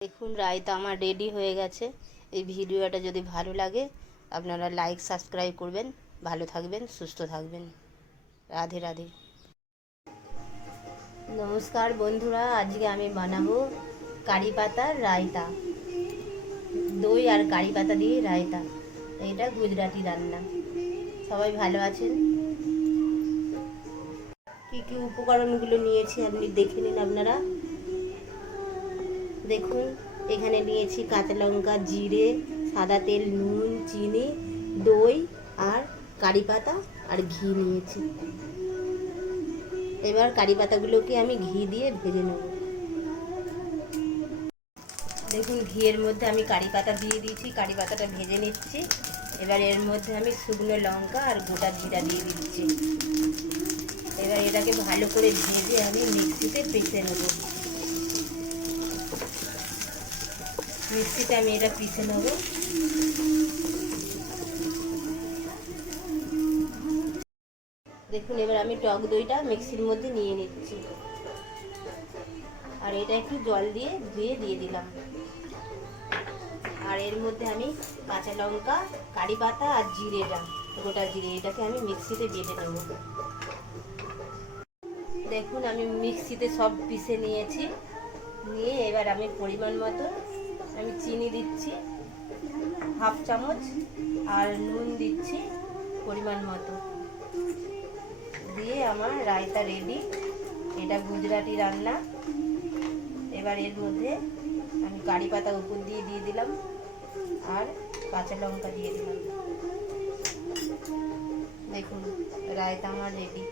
দেখুন রায়তা আমার রেডি হয়ে গেছে। এই ভিডিওটা যদি ভালো লাগে, আপনারা লাইক সাবস্ক্রাইব করবেন। ভালো থাকবেন, সুস্থ থাকবেন। রাধে রাধে। নমস্কার বন্ধুরা, আজকে আমি বানাবো কারি পাতার রায়তা। দই আর কারি পাতা দিয়ে রায়তা। এটা গুজরাটি রান্না। সবাই ভালো আছেন? কী কী উপকরণগুলো নিয়েছি আপনি দেখে নিন আপনারা। দেখুন, এখানে নিয়েছি কাঁচা লঙ্কা, জিরে, সাদা তেল, নুন, চিনি, দই আর কারি পাতা আর ঘি নিয়েছি। এবার কারি পাতাগুলোকে আমি ঘি দিয়ে ভেজে নেব। দেখুন, ঘিয়ের মধ্যে আমি কারি পাতা দিয়ে দিয়েছি, কারি পাতাটা ভেজে নিচ্ছি। এবার এর মধ্যে আমি শুকনো লঙ্কা আর গোটা জিরা দিয়ে দিচ্ছি। এবার এটাকে ভালো করে ভেজে আমি মিক্সিতে পিষে নেব। মিক্সিতে আমি এটা পিষে নেব। দেখুন, এবার আমি টক দইটা মিক্সির মধ্যে নিয়ে নিচ্ছি। আর এটা একটু জল দিয়ে ধুয়ে দিয়ে দিলাম। আর এর মধ্যে আমি কাঁচা লঙ্কা, কারি পাতা আর জিরেটা, গোটা জিরে, এটাকে আমি মিক্সিতে বেটে নেব। দেখুন, আমি মিক্সিতে সব পিষে নিয়েছি। নিয়ে এবার আমি পরিমাণ মতো আমি চিনি দিচ্ছি, হাফ চামচ, আর নুন দিচ্ছি পরিমাণ মতো। দিয়ে আমার রায়তা রেডি এটা গুজরাটি রান্না। এবার এর মধ্যে আমি কারি পাতা উপর দিয়ে দিয়ে দিলাম, আর কাঁচা লঙ্কা দিয়ে দিলাম। দেখুন, রায়তা আমার রেডি